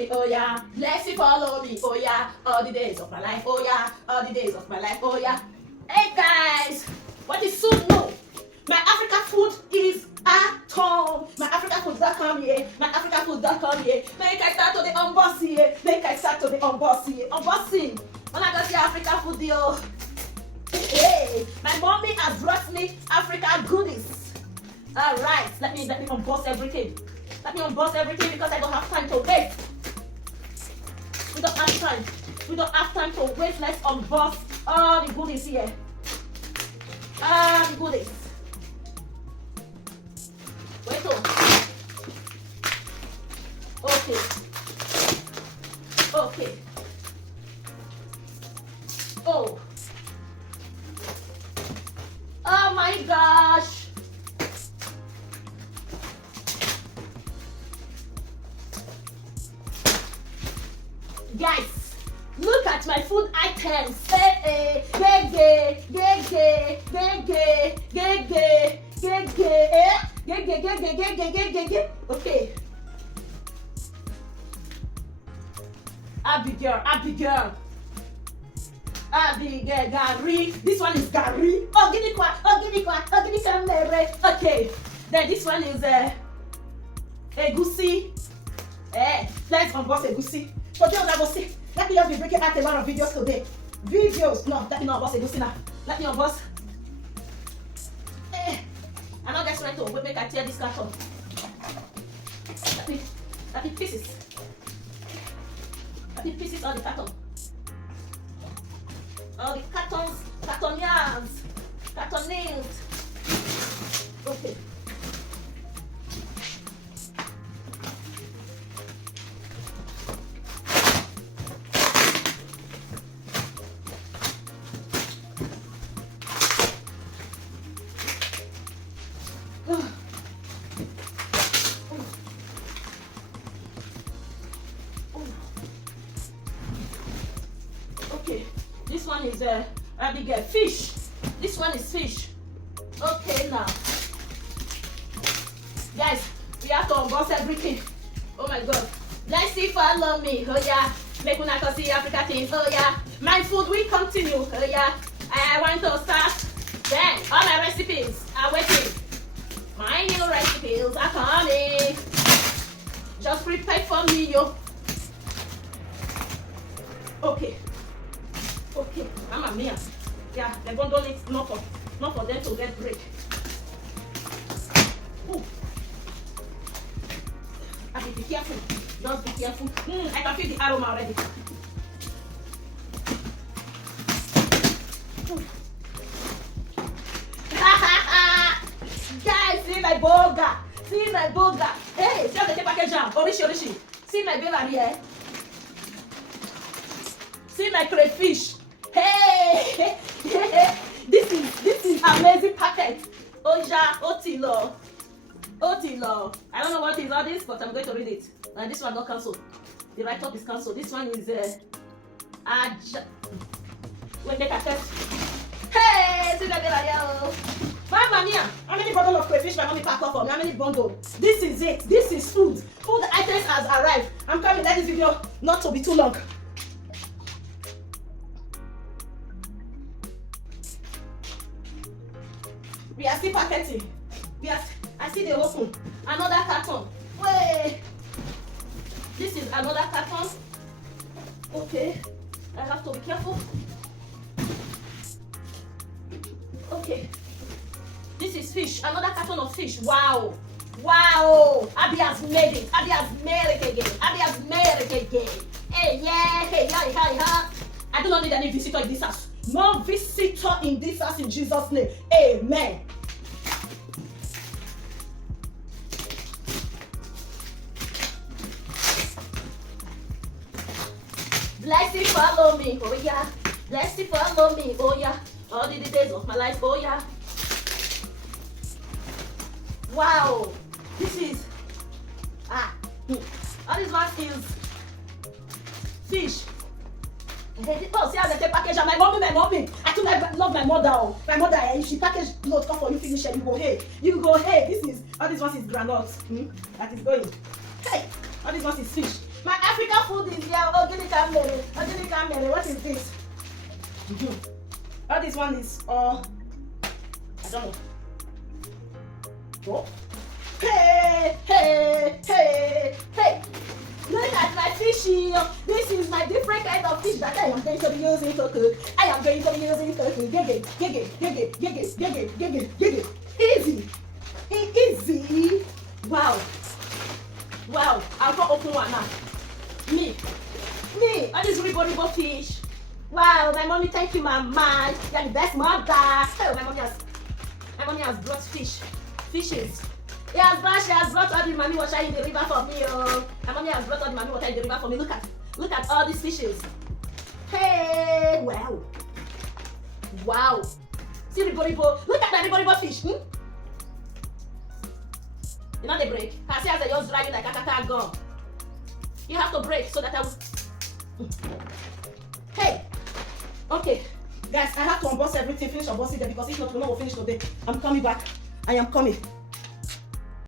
me, oh yeah. Blessing follow me, oh yeah. All the days of my life, oh yeah. All the days of my life, oh yeah. Hey guys, what is so new? My Africa food is at home. My Africa food don't come here. My Africa food don't come here. Make I start to the unbossing here. Make I start to the unbossing here. Unbossing. When I go see Africa food deal. Hey, my mommy has brought me Africa goodies. Alright, let me unbox everything. Let me unbox everything because I don't have time to wait. We don't have time. We don't have time to wait. Let's unbox all the goodies here. Goodies. Wait on. Okay. Okay. Oh. Oh my gosh. Guys, look at my food items. Okay. Abigail, Gary. This one is Gary. Oh, give me some. Okay. Then this one is egusi. Let's unbox egusi. Today I will see. Let me just be breaking out a lot of videos today. No, let me not unbox egusi now. Let me unbox. I'm not getting ready to make I tear this carton. Let me pieces. Let me pieces all the carton. All the cartons, cartonings. Okay. Okay, this one is Abigail fish. This one is fish. Okay, now, guys, we have to unbox everything. Oh my God, let's see. Follow me. Oh yeah, make una go see Africa things. Oh yeah, my food will continue. Oh yeah, I want to start. Then all my recipes are waiting. My new recipes are coming. Just prepare for me, yo. Okay. Okay, Mama Mia. Yeah, they're going to do it not for them to get break. Ooh. Abby, be careful. Just be careful. I can feel the aroma already. Guys, see my burger. See my burger. Hey, see how they take package jam. Orishi. See my baby here. See my crayfish. Hey, this is amazing packet. Oja, Otilo. I don't know what is all this, but I'm going to read it. And this one got cancelled. The write-up is cancelled. This one is when they can test. Hey, see that there. Mama mia, how many bundles of crayfish my mommy packed up for me? How many bundles? This is it. This is food. Food items has arrived. I'm coming. Let this video not to be too long. We are still packeting. I see the open. Another carton. Wait. This is another carton. Okay. I have to be careful. Okay. This is fish. Another carton of fish. Wow. Abby has made it. Abby has made it again. Hey, yeah. I do not need any visitor in this house. No visitor in this house in Jesus' name. Amen. Blessing follow me, oh yeah. Blessing follow me, oh yeah. All the days of my life, oh yeah. Wow. This is all this one is fish. Oh, see how they take package. My mommy. I think I love my mother. My mother, if she package load come for you, finish it, you go, hey. This is all this one is granules. That is going. Hey, all this one is fish. My African food is here. Oh, give it camera. Oh, give it camera. What is this? Oh, this one is I don't know. Oh. Hey, hey, hey, hey. Look at my fishy. This is my different kind of fish that I am going to be using to cook. I am going to be using to cook. Gig. Easy. Easy. Wow. Wow. I'll go open one now. Me. All this ribo fish. Wow, my mommy, thank you, mama. You're the best mother. Oh, my mommy has brought fishes. She has brought all the mommy water in the river for me. Oh, my mommy has brought all the mommy water in the river for me. Look at all these fishes. Hey, wow. See ribo. Look at the ribo fish. You know they break. I see as they just driving like a gum. You have to break so that I will. Hey. Okay, guys, I have to unbox everything, finish unboxing them because if not, we're not finish today. I'm coming back. I am coming.